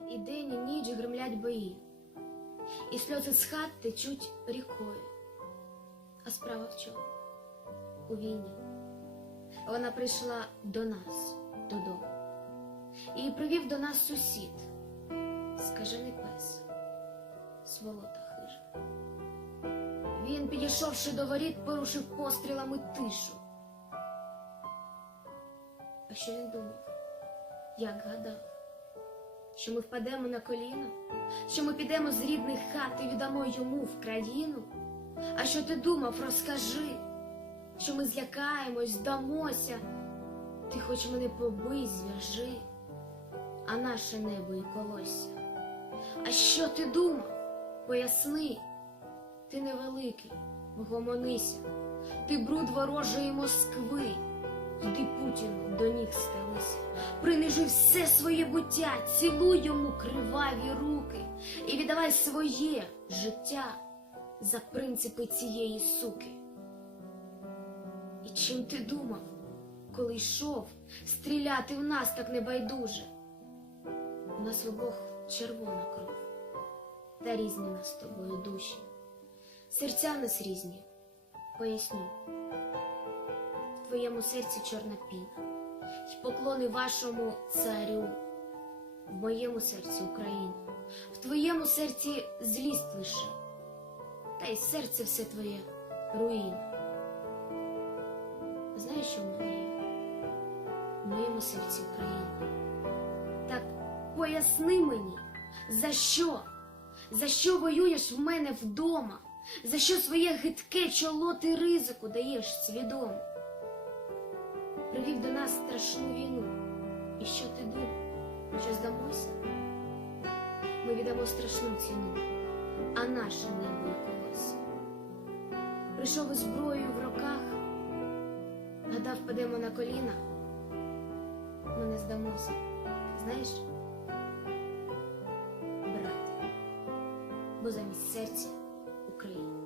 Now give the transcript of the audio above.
І день, і ніч гримлять бої, і сльози з хат течуть рікою. А справа в чому? У війні. Вона прийшла до нас додому. І привів до нас сусід, скажений пес, сволота хижа. Він, підійшовши до воріт, порушив пострілами тишу. А що він думав? Як гадав? Що ми впадемо на коліна? Що ми підемо з рідних хат і віддамо йому в країну? А що ти думав, розкажи, що ми злякаємось, здамося. Ти хоч мене побий, зв'яжи, а наше небо і колосся. А що ти думав? Поясни, ти невеликий, вгомонися, ти бруд ворожої Москви. Йди Путіну до ніг стелися, принижи все своє буття, цілуй йому криваві руки і віддавай своє життя за принципи цієї суки. І чим ти думав, коли йшов стріляти в нас так небайдуже? У нас обох червона кров, та різні нас з тобою душі. Серця нас різні, поясню. Твоєму серці чорна піна, й поклони вашому царю, в моєму серці Україна, в твоєму серці злість лише, та й серце все твоє руїна. Знаєш, що в мене є? В моєму серці Україна. Так поясни мені, за що? За що воюєш в мене вдома? За що своє гидке чоло ти ризику даєш свідомо? Привів до нас страшну війну. І що ти думав? Що здамося? Ми віддамо страшну ціну, а наше і колося. Прийшов із зброєю в руках, гадав, падемо на коліна. Ми не здамося. Знаєш, брат, бо замість серця Україна.